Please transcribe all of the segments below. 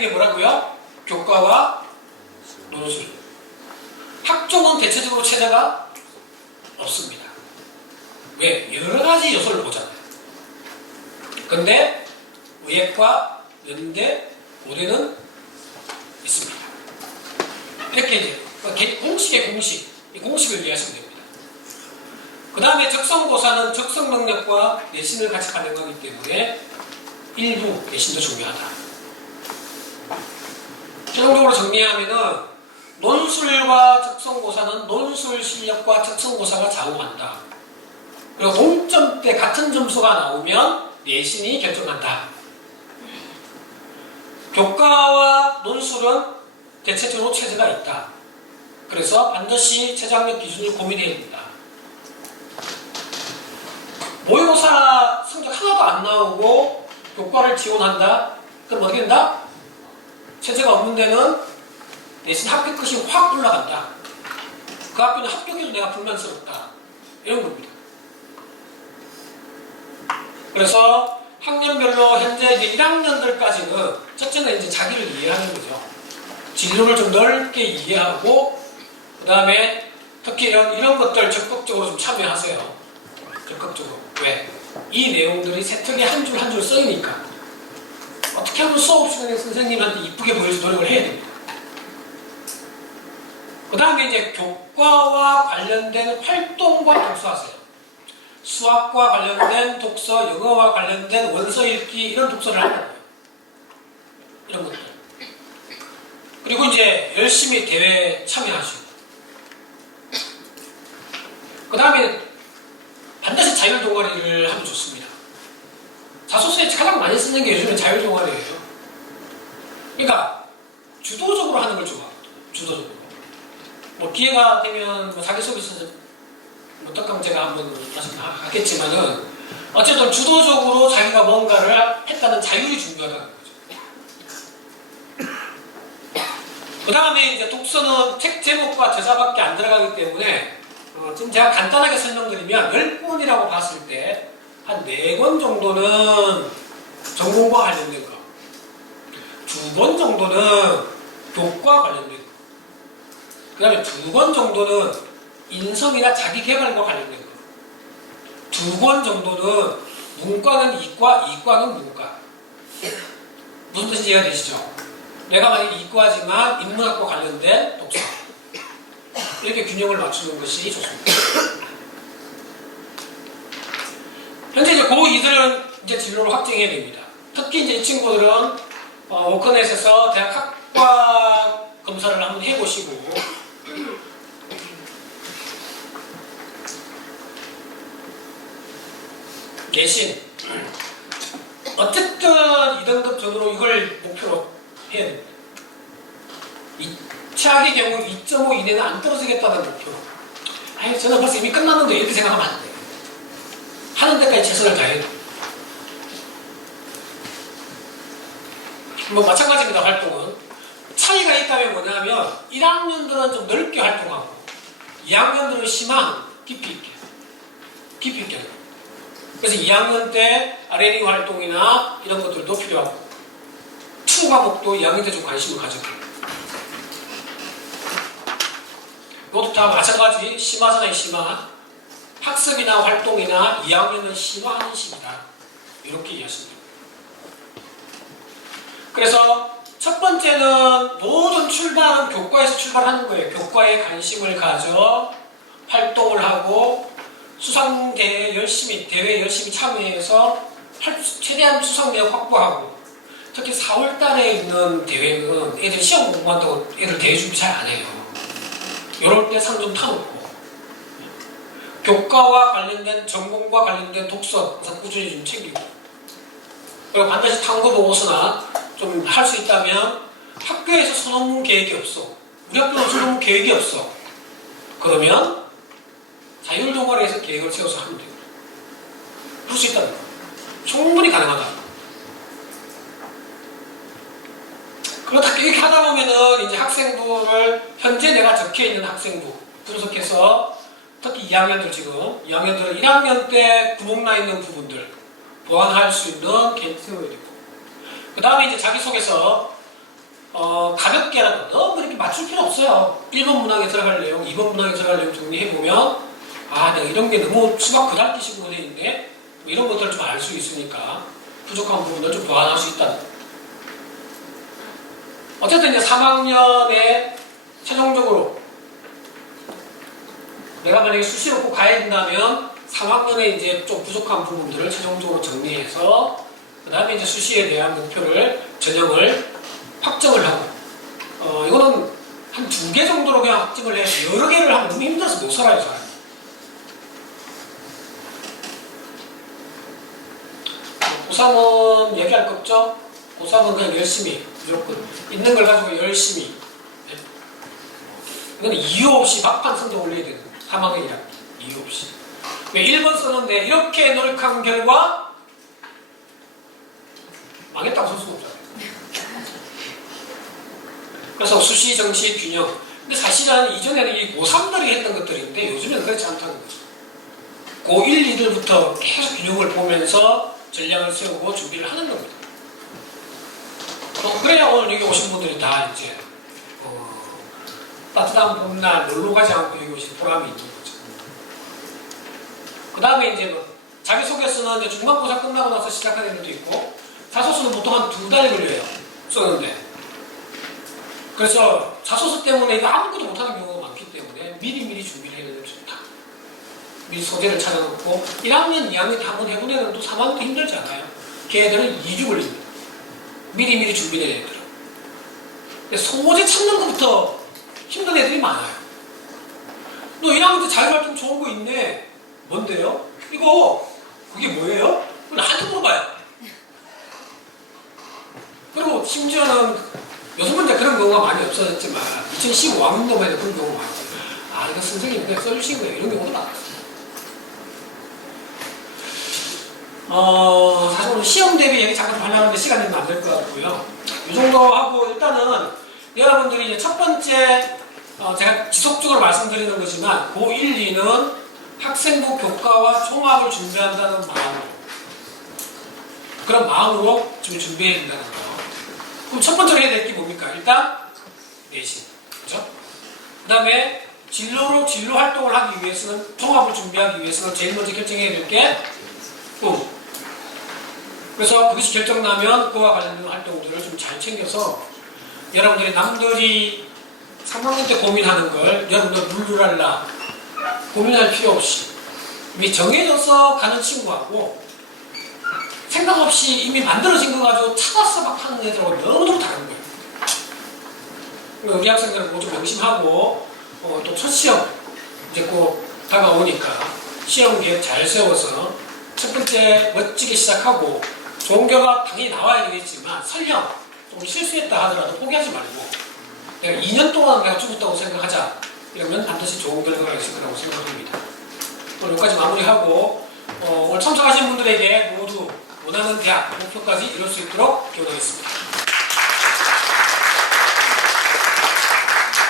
있는 게 뭐라고요? 교과와 논술. 학종은 대체적으로 체제가 없습니다. 왜? 여러 가지 요소를 보잖아요. 근데 의예과, 연대, 고대는 있습니다. 이렇게 이제 공식의 공식, 이 공식을 이해하시면 됩니다. 그 다음에 적성고사는 적성 능력과 내신을 같이 반영하기 때문에 일부 내신도 중요하다. 최종적으로 정리하면은 논술과 적성고사는 논술 실력과 적성고사가 좌우한다. 그리고 동점 때 같은 점수가 나오면 내신이 결정한다. 교과와 논술은 대체적으로 체제가 있다. 그래서 반드시 최저학력 기준을 고민해야 된다. 모의고사 성적 하나도 안 나오고 교과를 지원한다? 그럼 어떻게 된다? 체제가 없는 데는 내신 합격컷이 확 올라간다. 그 학교는 합격해도 내가 불만스럽다. 이런 겁니다. 그래서 학년별로 현재 이제 1학년들까지는 첫째는 이제 자기를 이해하는 거죠. 진로를 좀 넓게 이해하고 그 다음에 특히 이런 것들 적극적으로 좀 참여하세요. 적극적으로. 왜? 이 내용들이 세특에 한 줄 한 줄 쓰이니까 어떻게 하면 수업 시간에 선생님한테 이쁘게 보여줄 노력을 해야 됩니다. 그 다음에 이제 교과와 관련된 활동과 독서하세요. 수학과 관련된 독서, 영어와 관련된 원서 읽기 이런 독서를 하는 거예요. 이런 것들. 그리고 이제 열심히 대회에 참여하시고 그 다음에 반드시 자율동아리를 하면 좋습니다. 자소서에 가장 많이 쓰는 게 요즘은 자율동아리예요. 그러니까 주도적으로 하는 걸 좋아하거든요. 주도적으로. 뭐 기회가 되면 뭐 자기소개서 어떡하면 제가 한번 하겠지만은 어쨌든 주도적으로 자기가 뭔가를 했다는 자율이 중요하다는 거죠. 그 다음에 이제 독서는 책 제목과 저자밖에 안 들어가기 때문에 지금 제가 간단하게 설명드리면 10권이라고 봤을 때 한 4권 정도는 전공과 관련된 거, 2권 정도는 교과 관련된 거, 그 다음에 2권 정도는 인성이나 자기개발과 관련된 거, 2권 정도는 문과는 이과, 이과는 문과. 무슨 뜻인지 이해가 되시죠? 내가 만약 이과지만 인문학과 관련된 독서. 이렇게 균형을 맞추는 것이 좋습니다. 현재 이제 고2들은 이제 진로를 확정해야 됩니다. 특히 이제 이 친구들은 오커넷에서 대학 학과 검사를 한번 해보시고 내신 어쨌든 2등급 전후로 이걸 목표로 해야 됩니다. 최악의 경우 2.5 이내는 안 떨어지겠다는 목표로. 아니 저는 벌써 이미 끝났는데 이렇게 생각하면 안 돼요. 하는 데까지 최선을 다해야 돼요. 뭐 마찬가지입니다. 활동은 차이가 있다면 뭐냐면 1학년들은 좀 넓게 활동하고 2학년들은 심한 깊이 있게 해요. 그래서 2학년 때 R&D 활동이나 이런 것들도 필요하고 투 과목도 2학년 때 좀 관심을 가져요. 이것도 다 마찬가지 심화잖아요. 심화. 학습이나 활동이나 2학년은 심화하는 시기다. 이렇게 이해하시면 됩니다. 그래서 첫 번째는 모든 출발은 교과에서 출발하는 거예요. 교과에 관심을 가져 활동을 하고 수상대회에 대회에 열심히 참여해서 최대한 수상대회 확보하고 특히 4월 달에 있는 대회는 애들 시험 공부한다고 애들 대회 준비 잘 안 해요. 이럴 때 상 좀 타놓고 교과와 관련된 전공과 관련된 독서 항상 꾸준히 좀 챙기고 그리고 반드시 탐구 보고서나 좀 할 수 있다면 학교에서 선언문 계획이 없어. 우리 학교는 선언문 계획이 없어. 그러면 자율동아리에서 계획을 세워서 하면 돼요. 그럴 수 있다는 거예요. 충분히 가능하다. 그리고 이렇게 하다 보면은 이제 학생부를 현재 내가 적혀있는 학생부 분석해서 특히 2학년들 지금 2학년들은 1학년 때 구멍 나 있는 부분들 보완할 수 있는 계획을 세워야 되고 그 다음에 이제 자기소개서 가볍게라도 너무 이렇게 맞출 필요 없어요. 1번 문항에 들어갈 내용, 2번 문항에 들어갈 내용 정리해보면 아, 내가 이런 게 너무 수박 그달기식으로 돼 있네. 뭐 이런 것들을 좀 알 수 있으니까 부족한 부분을 좀 보완할 수 있다. 어쨌든 이제 3학년에 최종적으로 내가 만약에 수시로 꼭 가야 된다면 3학년에 이제 좀 부족한 부분들을 최종적으로 정리해서 그 다음에 이제 수시에 대한 목표를 전형을 확정을 하고 이거는 한 2개 정도로 그냥 확정을 해서 여러 개를 하면 너무 힘들어서 못 살아요, 사람이. 고3은 얘기할 거 없죠? 고3은 그냥 열심히 무조건 있는 걸 가지고 열심히 이거는 이유 없이 막판 성적 올려야 되는 3학년이라 이유 없이 왜 1번 썼는데 이렇게 노력한 결과 망했다고 쓸 수가 없잖아요. 그래서 수시, 정시, 균형 근데 사실은 이전에는 이 고3들이 했던 것들인데 요즘에는 그렇지 않다는 거죠. 고1, 2들부터 계속 균형을 보면서 전략을 세우고 준비를 하는 겁니다. 그래야 오늘 여기 오신 분들이 다 이제 따뜻한 봄날 놀러 가지 않고 여기 오신 보람이 있는 거죠. 그 다음에 이제 뭐 자기소개서는 이제 중간고사 끝나고 나서 시작하는 애들도 있고 자소서는 보통 한 2달 걸려요. 쓰는데. 그래서 자소서 때문에 이거 아무것도 못하는 경우가 많기 때문에 미리미리 준비를 해야 되는 좋다. 미리 소재를 찾아놓고 1학년, 2학년 때 한번 해본 애들은 또 3학년도 힘들지 않아요. 걔네들은 2주 걸립니다. 미리미리 준비된 애들은. 근데 소재 찾는 것부터 힘든 애들이 많아요. 너 1학년 때 자율활동 좋은 거 있네. 뭔데요? 이거 그게 뭐예요? 나한테 물어봐요. 그리고 심지어는 요즘 문제 그런 경우가 많이 없어졌지만 2015학년도만 해도 그런 경우가 많아요. 아 이거 선생님이 그냥 써주신 거예요. 이런 경우도 많았어요. 사실 오늘 시험 대비 얘기 잠깐 하려는데 시간이 안 될 것 같고요. 이 정도 하고 일단은 여러분들이 이제 첫 번째 제가 지속적으로 말씀드리는 거지만 고1, 2는 학생부 교과와 총합을 준비한다는 마음으로 그런 마음으로 좀 준비해야 된다는 거. 그럼 첫 번째로 해야 될 게 뭡니까? 일단 내신, 그죠? 그 다음에 진로 활동을 하기 위해서는 총합을 준비하기 위해서는 제일 먼저 결정해야 될 게 그래서 그것이 결정나면 그와 관련된 활동들을 좀 잘 챙겨서 여러분들이 남들이 3학년 때 고민하는 걸 여러분들 룰루랄라 고민할 필요 없이 이미 정해져서 가는 친구하고 생각 없이 이미 만들어진 거 가지고 찾아서 막 하는 애들하고 너무너무 다른 거예요. 우리 학생들은 뭐 좀 명심하고 또 첫 시험 이제 꼭 다가오니까 시험 계획 잘 세워서 첫 번째 멋지게 시작하고 좋은 결과 당연히 나와야 되겠지만 설령 좀 실수했다 하더라도 포기하지 말고 내가 2년 동안 내가 죽었다고 생각하자 이러면 반드시 좋은 결과가 있을 거라고 생각합니다. 오늘 여기까지 마무리하고 오늘 참석하신 분들에게 모두 원하는 대학 목표까지 이룰 수 있도록 기원하겠습니다.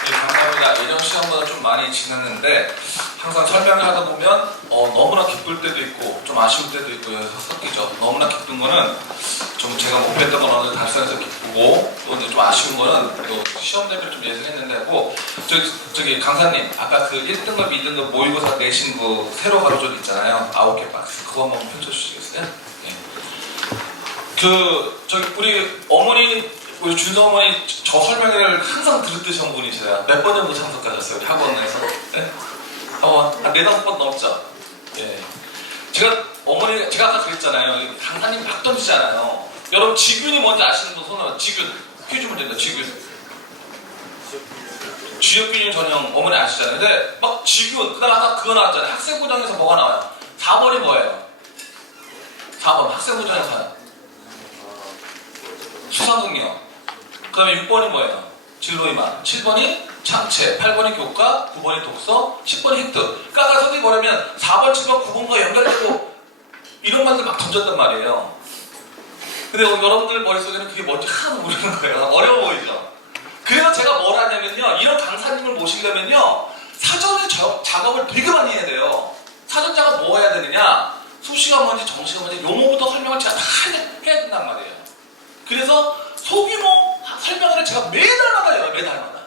네, 감사합니다. 예정 시험보다 좀 많이 지났는데 항상 설명을 하다 보면 너무나 기쁠 때도 있고 좀 아쉬울 때도 있고 섞이죠. 너무나 기쁜 거는 좀 제가 목표했던 건 어느 달성해서 기쁘고 또 이제 좀 아쉬운 거는 또 시험 대비를 좀 예상했는데 하고 저기 강사님 아까 그 1등급 2등급 모의고사 내신 그 세로 가로줄 있잖아요. 9개 박스 그거 한번 펼쳐주시겠어요? 네. 저기 우리 어머니 우리 준서 어머니 저 설명회를 항상 들었듯이 한 분이세요. 몇 번 정도 참석하셨어요? 우리 학원에서? 네? 한 4-5번 넘죠? 예. 제가 아까 그랬잖아요. 강사님 막 던지잖아요. 여러분, 지균이 뭔지 아시는 분 손으로 지균. 퀴즈 문제입니다, 지균. 지역균형 전형 어머니 아시잖아요. 근데 막 지균, 그 다음 아까 그거 나왔잖아요. 학생부정에서 뭐가 나와요? 4번이 뭐예요? 4번, 학생부정에서요. 수상능력. 그 다음에 6번이 뭐예요? 진로이만. 7번이 창체, 8번이 교과, 9번이 독서, 10번이 획득. 그러니까 아까 선생님이 뭐냐면 4번, 7번, 9번과 연결되고 이런 말들 막 던졌단 말이에요. 근데 여러분들 머릿속에는 그게 뭔지 하나도 모르는 거예요. 어려워 보이죠? 그래서 제가 뭘 하냐면요. 이런 강사님을 모시려면요. 사전에 작업을 되게 많이 해야 돼요. 사전 작업 뭐 해야 되느냐? 수시가 뭔지 정시가 뭔지 용어부터 설명을 제가 다 해야 된단 말이에요. 그래서 소규모 설명회를 제가 매달 나가요. 매달마다.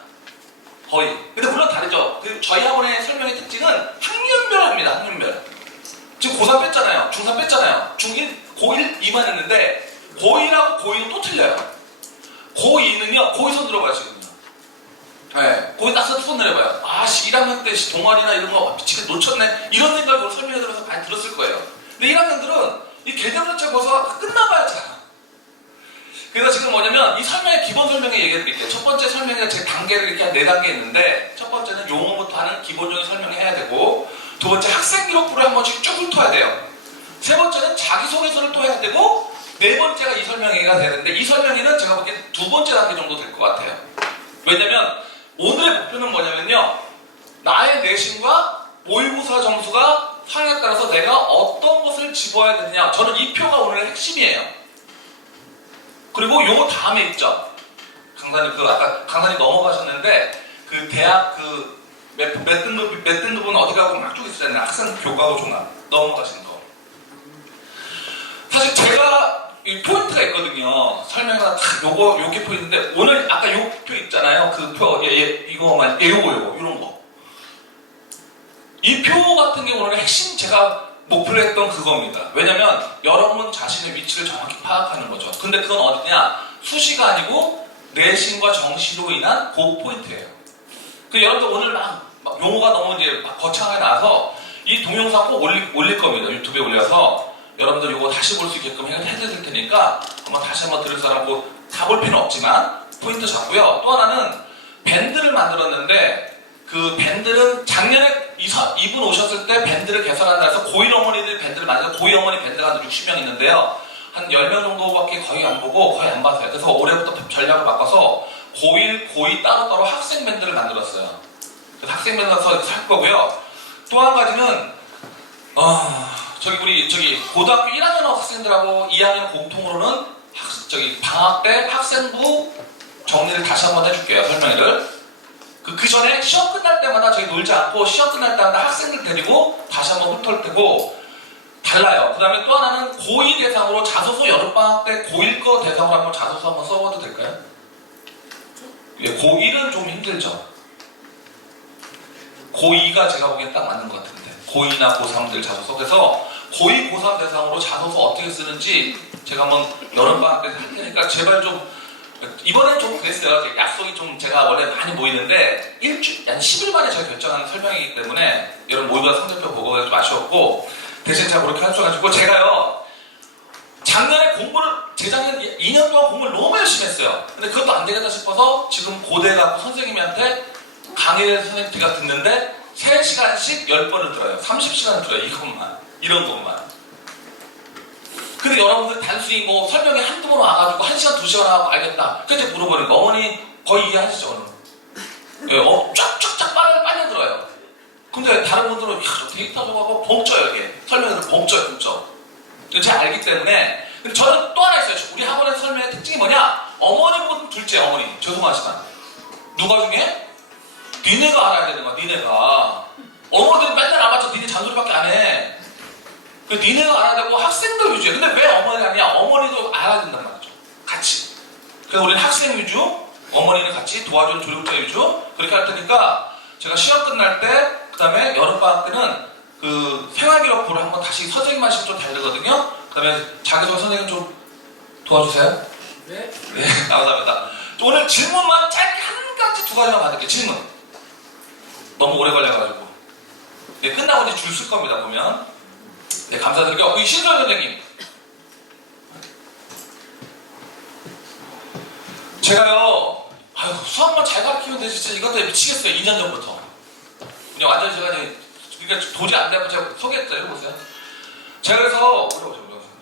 거의. 근데 물론 다르죠. 저희 학원의 설명의 특징은 학년별합니다. 학년별. 지금 고3 뺐잖아요. 중3 뺐잖아요. 중1, 고1, 2만 했는데 고1하고 고2는 또 틀려요. 고2는요. 고2 손 들어봐요 지금요. 네. 고2 딱 손 내려봐요. 아씨 1학년 때 동아리나 이런 거 미치게 놓쳤네. 이런 생각으로 설명해 들어서 많이 들었을 거예요. 근데 1학년들은 이 개념 자체 벌써 끝나봐야 잘. 그래서 지금 뭐냐면 이 설명의 기본 설명에 얘기해 드릴게요. 첫 번째 설명에 제 단계를 이렇게 한 4단계 있는데 첫 번째는 용어부터 하는 기본적인 설명을 해야 되고 두 번째 학생 기록부를 한 번씩 쭉 훑어야 돼요. 세 번째는 자기소개서를 또 해야 되고 네 번째가 이 설명회가 돼야 되는데 이 설명회는 제가 보기엔 두 번째 단계 정도 될 것 같아요. 왜냐면 오늘의 목표는 뭐냐면요. 나의 내신과 모의고사 점수가 상에 따라서 내가 어떤 것을 집어야 되느냐. 저는 이 표가 오늘의 핵심이에요. 그리고 요거 다음에 있죠. 강사님, 아까 강사님 넘어가셨는데, 대학 몇 등급은 어디 가고 막 쭉 있었잖아요. 학생 교과고 종합. 넘어가신 거. 사실 제가, 이 포인트가 있거든요. 설명하다 딱 요게 포인트인데, 오늘 아까 요 표 있잖아요. 이거만, 요런 거. 이 표 같은 경우는 핵심 제가 목표로 했던 그겁니다. 왜냐면 여러분 자신의 위치를 정확히 파악하는 거죠. 근데 그건 어디냐? 수시가 아니고 내신과 정시로 인한 그 포인트예요. 여러분들 오늘 막 용어가 너무 이제 막 거창하게 나와서 이 동영상 꼭 올릴 겁니다. 유튜브에 올려서 여러분들 이거 다시 볼 수 있게끔 해드릴 테니까 한번 다시 한번 들을 사람 다 볼 필요는 없지만 포인트 잡고요. 또 하나는 밴드를 만들었는데 그 밴드는 작년에 이분 오셨을 때 밴드를 개설한다 해서 고1 어머니들 밴드를 만들어서 고2 어머니 밴드가 한 60명 있는데요. 한 10명 정도밖에 거의 안 보고 거의 안 봤어요. 그래서 올해부터 전략을 바꿔서 고1, 고2 따로따로 학생 밴드를 만들었어요. 그래서 학생 밴드에서 살 거고요. 또 한 가지는 고등학교 1학년 학생들하고 2학년 공통으로는 방학 때 학생부 정리를 다시 한번 해줄게요. 설명회를. 그 전에 시험 끝날 때마다 저희 놀지 않고 시험 끝날 때마다 학생들 데리고 다시 한번 훑을 테고 달라요. 그 다음에 또 하나는 고2 대상으로 자소서 여름방학 때 고1 거 대상으로 한번 자소서 한번 써봐도 될까요? 예, 고1은 좀 힘들죠. 고2가 제가 보기엔 딱 맞는 것 같은데 고2나 고3들 자소서. 그래서 고2, 고3 대상으로 자소서 어떻게 쓰는지 제가 한번 여름방학 때 할 테니까 제발 좀 이번엔 좀 그랬어요. 약속이 좀 제가 원래 많이 모이는데 한 10일 만에 제가 결정하는 설명이기 때문에 여러분 모의고사 성적표 보고가 좀 아쉬웠고 대신 제가 그렇게 하셔가지고 제가요 작년에 재작년 2년 동안 공부를 너무 열심히 했어요. 근데 그것도 안 되겠다 싶어서 지금 고대 가고 선생님한테 강의를 선생님 제가 듣는데 3시간씩 10번을 들어요. 30시간을 들어요. 이런 것만. 근데 여러분들 단순히 설명이 한두 번 와가지고 1시간, 2시간 하고 알겠다. 그래서 물어보니까 어머니 거의 이해하시죠, 오늘? 예, 쫙쫙쫙 빨려 들어요. 근데 다른 분들은 저 데이터 줘가고 벙쪄요, 이게. 설명을 벙쪄요. 제가 알기 때문에. 근데 저는 또 하나 있어요. 우리 학원의 설명의 특징이 뭐냐? 어머니보다 둘째, 어머니. 죄송하지만. 누가 중에? 니네가 알아야 되는 거야, 니네가. 어머니들은 맨날 안 맞춰. 니네 잔소리밖에 안 해. 니네가 알아야 되고 학생들 위주예요. 근데 왜 어머니가 아니야? 어머니도 알아야 된단 말이죠. 같이. 그래서 우리는 학생 위주, 어머니는 같이 도와주는 조력자 위주 그렇게 할 테니까 제가 시험 끝날 때, 그 다음에 여름방학 때는 생활기록부를 한번 다시 선생님 하시면 좀 잘 되거든요. 그 다음에 자기소개 선생님 좀 도와주세요. 네. 네, 감사합니다. 오늘 질문만 짧게 한 가지 두 가지만 받을게요. 질문. 너무 오래 걸려가지고. 네, 끝나고 이제 줄 쓸 겁니다, 보면. 네, 감사드리고요. 우리 신선 선생님. 제가요, 수학만 잘 가르치면 되지, 진짜 이것 때문에 미치겠어요, 2년 전부터. 그냥 완전히 그러니까 도저히 안 되고 제가 소개했죠, 해보세요. 제가 그래서,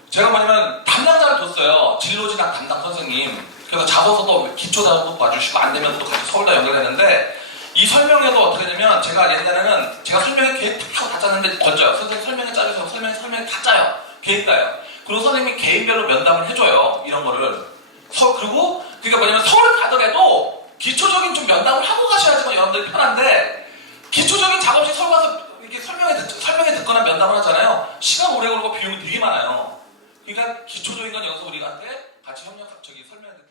제가 뭐냐면 담당자를 뒀어요. 진로진학 담당 선생님. 그래서 자소서도 기초 자소서도 봐주시고, 안 되면 또 같이 서울다 연결했는데, 이 설명회도 어떻게 되냐면 제가 옛날에는 제가 설명회 계획 다 짰는데 던져요. 선생님 설명회 짜줘서 설명회 다 짜요. 계획 짜요. 그리고 선생님이 개인별로 면담을 해줘요. 이런 거를. 그리고 그게 뭐냐면 서울 가더라도 기초적인 좀 면담을 하고 가셔야지만 여러분들이 편한데 기초적인 작업실 서울 가서 이렇게 설명회 듣거나 면담을 하잖아요. 시간 오래 걸리고 비용이 되게 많아요. 그러니까 기초적인 건 여기서 우리한테 같이 설명회 듣고